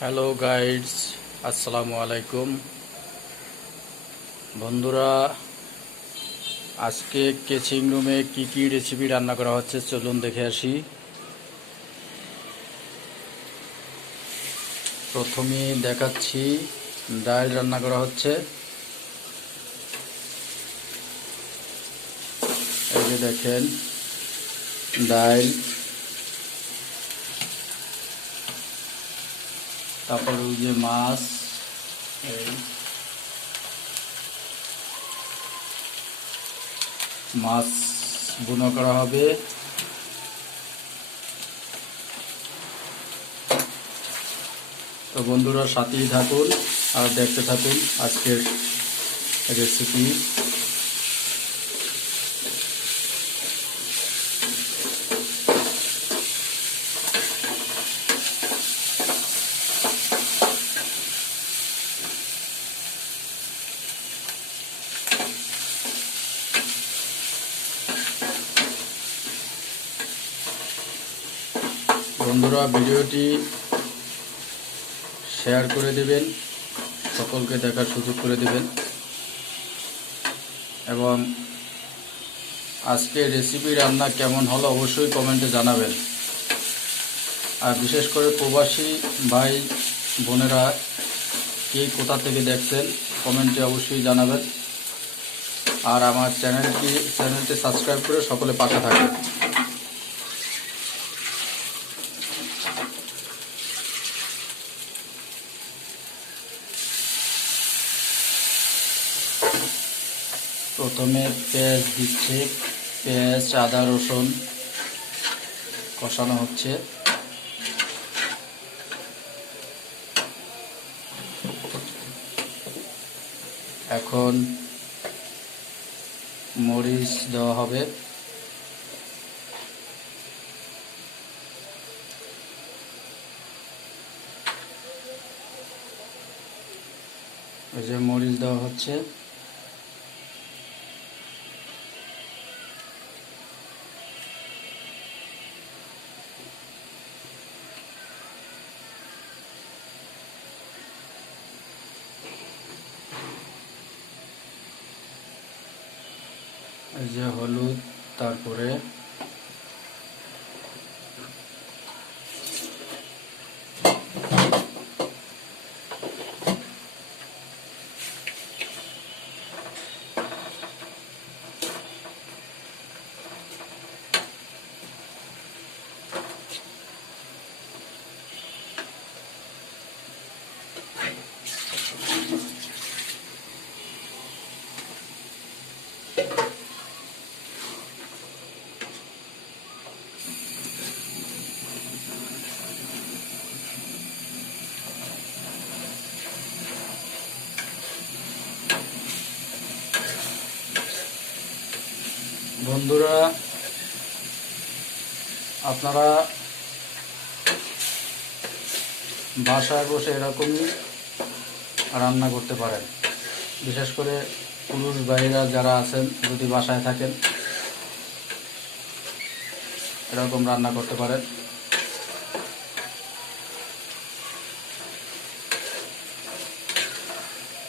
Hello guides, আসসালামু আলাইকুম বন্ধুরা। আজকে কেচিং রুমে কি কি রেসিপি রান্না করা হচ্ছে চলুন দেখে আসি। প্রথমে দেখাচ্ছি ডাল রান্না করা হচ্ছে। এই যে দেখেন ডাল, তারপর ওই যে মাছ, এই মাছ ভুনা করা হবে। তো বন্ধুরা সাথেই থাকুন আর দেখতে থাকুন আজকের রেসিপি। বন্ধুরা ভিডিওটি শেয়ার করে দেবেন, সকলকে দেখার সুযোগ করে দেবেন এবং আজকে রেসিপি রান্না কেমন হলো অবশ্যই কমেন্টে জানাবেন। আর বিশেষ করে প্রবাসী ভাই বোনেরা কে কোথা থেকে দেখছেন কমেন্টে অবশ্যই জানাবেন। আর আমার চ্যানেলটি সাবস্ক্রাইব করে সকলে পাশে থাকবেন। প্রথমে পেঁয়াজ দিচ্ছে, পেঁয়াজ আদা রসুন কষানো হচ্ছে। এখন মরিচ দেওয়া হবে। এই যে মরিচ দেওয়া হচ্ছে। এই যে হলুদ, তারপরে বন্ধুরা আপনারা বাসায় বসে এরকমই রান্না করতে পারেন। বিশেষ করে পুরুষ ভাইরা যারা আছেন যদি বাসায় থাকেন এরকম রান্না করতে পারেন।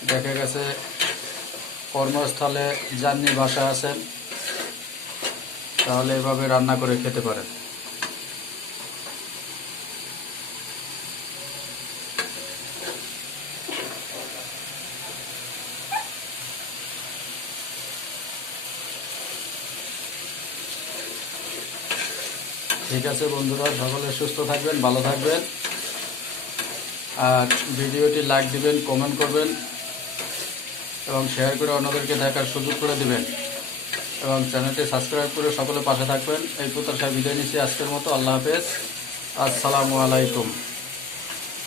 দেখা গেছে কর্মস্থলে যাননি, বাসায় আছেন, তাহলে এভাবে রান্না করে খেতে পারেন। ঠিক আছে বন্ধুরা, সকলে সুস্থ থাকবেন, ভালো থাকবেন। আর ভিডিওটি লাইক দিবেন, কমেন্ট করবেন এবং শেয়ার করে অন্যদেরকে দেখার সুযোগ করে দিবেন এবং চ্যানেলটি সাবস্ক্রাইব করে সকলে পাশে থাকবেন। এই প্রত্যাশায় বিদায় নিচ্ছি আজকের মতো। আল্লাহ হাফেজ, আসসালামু আলাইকুম।